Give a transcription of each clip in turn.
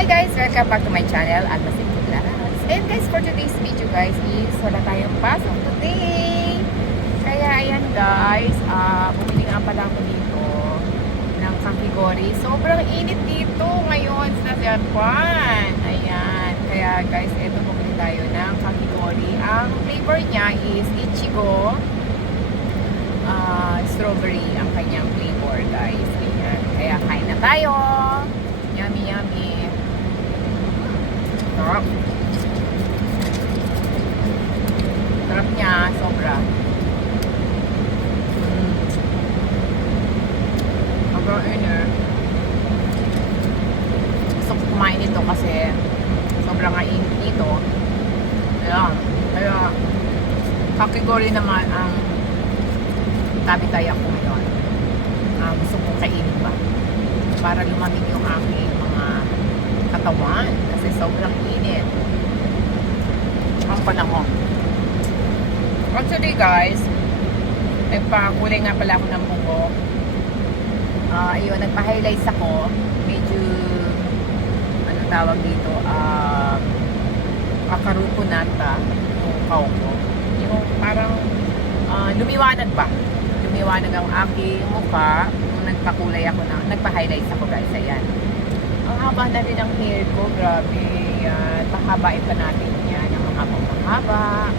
Hi guys! Welcome back to my channel, Almasin Putlas. And guys, for today's video guys is wala tayong pasok today. Kaya ayan guys, ah bumili nga pala ako dito ng kakigori. Sobrang init dito ngayon sa Japan. Ayan. Kaya guys, eto bumili tayo ng kakigori. Ang flavor niya is Ichigo ah strawberry ang kanyang flavor guys. Ayan. Kaya kain na tayo. Yummy, yummy. Sarap. Sarap niya, sobra. Mm. Sobrang init. Gusto ko kumain nito kasi sobrang nga init dito. Ayan. Kaya, kakigori naman ang tabi-taya ko ngayon. Ah, gusto kong kainin ba? Para lumamig yung aking katawan kasi sobrang init ang panahon. Actually guys, nagpakulay nga pala ako ng buhok. Ah, ayun, nagpa-highlights ako. Medyo, ano tawag dito, ah, kakaruto nata yung kao ko. Yung parang ah, lumiwanag ba? Lumiwanag ang aking mukha nung nagpakulay ako na, nagpa-highlights ako guys. Ayan. Haba na rin ang hair ko, grabe. Yan, pahabain pa natin yan, ang mga mahaba.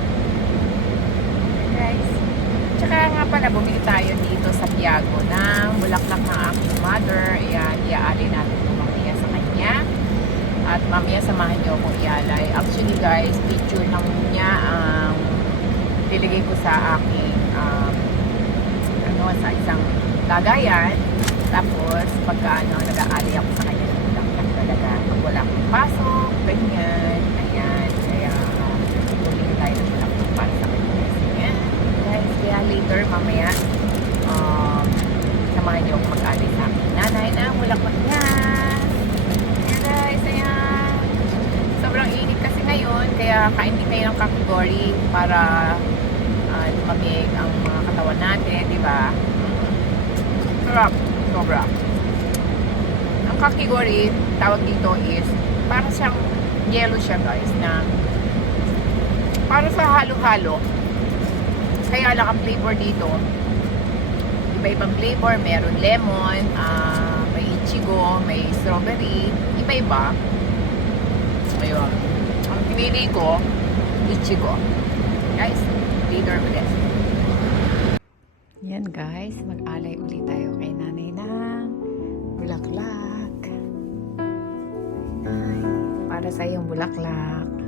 Guys. Tsaka nga pala, bumili tayo dito sa Tiago ng bulaklak ng aking mother. Ayan, iaali natin ito mamaya sa kanya. At mamaya samahan niyo akong ialay. Actually guys, picture lang niya ang iligay ko sa aking um, ano, sa isang lagayan. Tapos, pagka ano, nag-aali ako sa kanya ng bulaklak talaga. Pag wala akong pasok, ganyan, ayan. Kaya, bumili tayo ng bulaklak para sa kanya. Ayan. Guys, kaya later, mamaya, um, samahan niyo akong mag-aali sa aking nanay na bulaklak niya. Ayan guys, ayan. Sobrang init kasi ngayon, kaya kain din tayo ng kakigori para ah, lumamig ang mga katawan natin, di ba? Sarap. Sobra. Kakigori, tawag dito is, para siyang yellow siya guys, na para sa halo-halo. Kaya lang ang flavor dito, iba-ibang flavor. Meron lemon, ah, may ichigo, may strawberry, iba-iba. Ayun. Ang pinili ko, ichigo. Guys, later ulit. Yan guys, mag-alay ulit tayo kay nanay ng para sa iyong bulaklak.